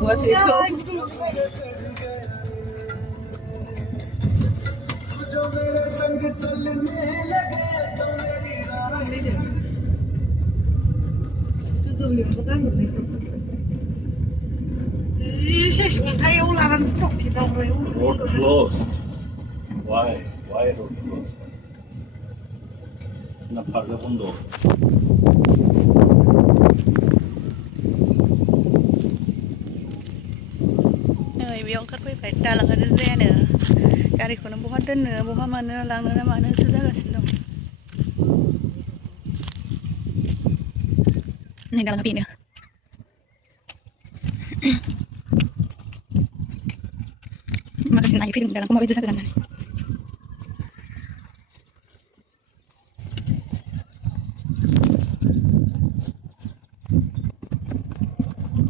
Gua sih itu. Road closed. Why? Why road closed? Na parda bondo. Beयाव ओंखारफैबाय दालाङानो जायानो गारिखौनो बहा दोननो बहा मानो लांनो ना मानोसो जागासिनो दं नै दालाङा बेनो माखासे नायफैदों दालांखौ माबायदि जागोन होननानै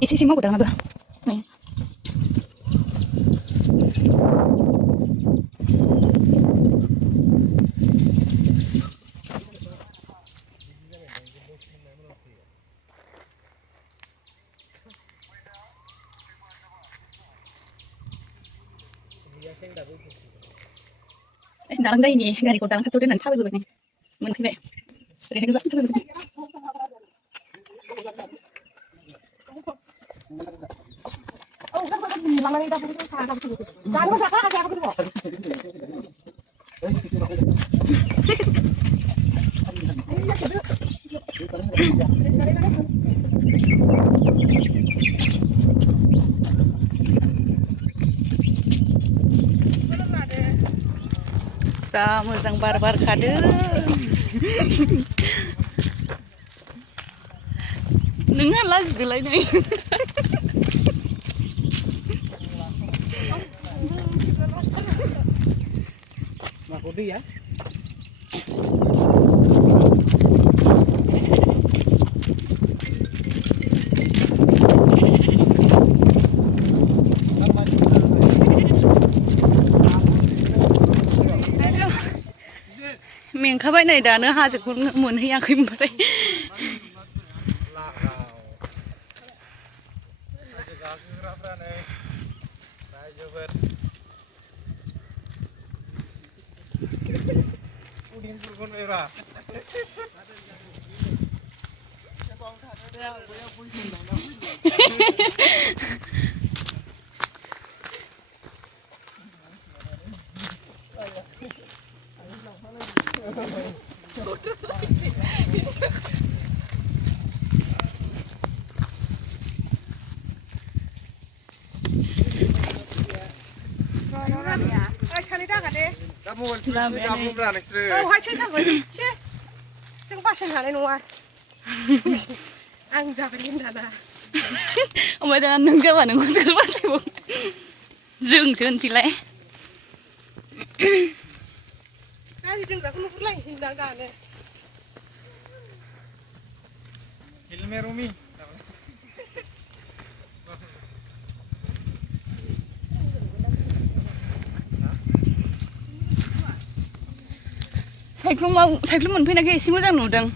एसे मावो दालाङाबो dalang đây nhỉ, gari kodang satu dan cabai dulu nih, menteri deh, dari juga cabai dulu. Za moजां बार बारखादों नोंहा लाजिदोलाय नै Maku dia. मेंखाबाय नै दानो हाजोखौ मोनहैयाखै ओमफ्राय Sing pasien hale nuwa. Ang jabarin dana. Omae dan nung jawa nung sel pasibo. Jung chen tilai. Ai jung da kuno fulai hinda gane. Filme rumi. साइख्लुम मोनफैनायखाय एसे मोजां नुदों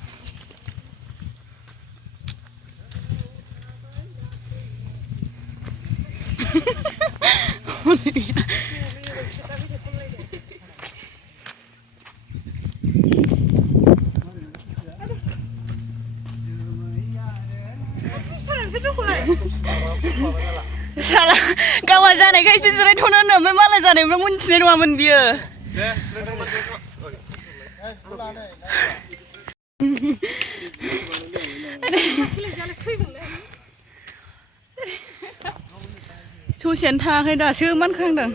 salah gawa जानायखाय एसे जिरायथ'नो होनो ओमफ्राय मालाय जानायफ्रा मोनथिनाय नङामोन बियो ससेयानो थाङाखै दासो मानखांदों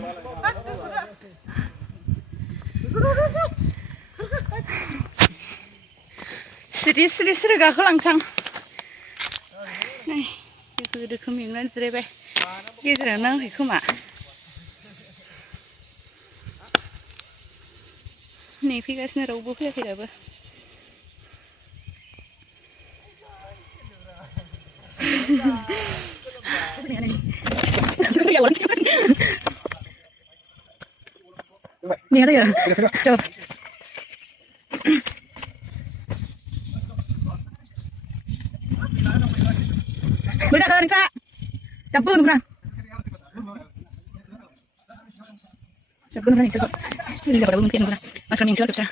सिरि सिरि सिरि गाखोलांसां नै दोखो दोखो मेंनानै जिरायबाय गेजेराव नाङाखै खोमा नेफैगासिनो रावबो फैयाखै दाबो Ni ada ya? Coba. Beda kan Nisa? Capun bukan? Saya belum pernah ikut. Ini siapa belum pernah. Mas kami yang sudah